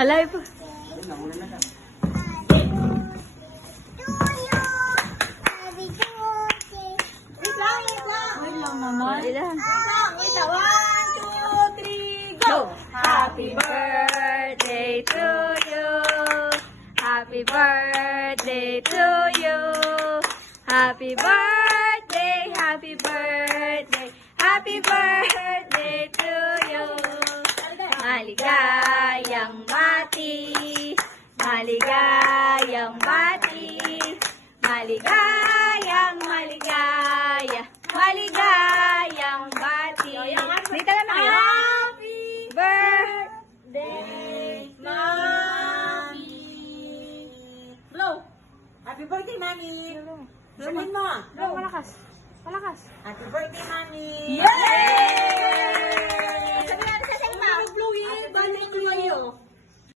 Alay po. Wait lang naman. Wait lang. Wait lang. 1, 2, 3, go! Happy birthday to you. Happy birthday to you. Happy birthday, happy birthday, happy birthday to you. Maligayang bati, maligayang bati, maligayang maligaya, maligayang bati. Dito lang na kayo. Happy Birthday, Mommy! Blow! Happy birthday, Mommy! Sabihin mo! Malakas. Malakas. Happy birthday, Mommy! Yay!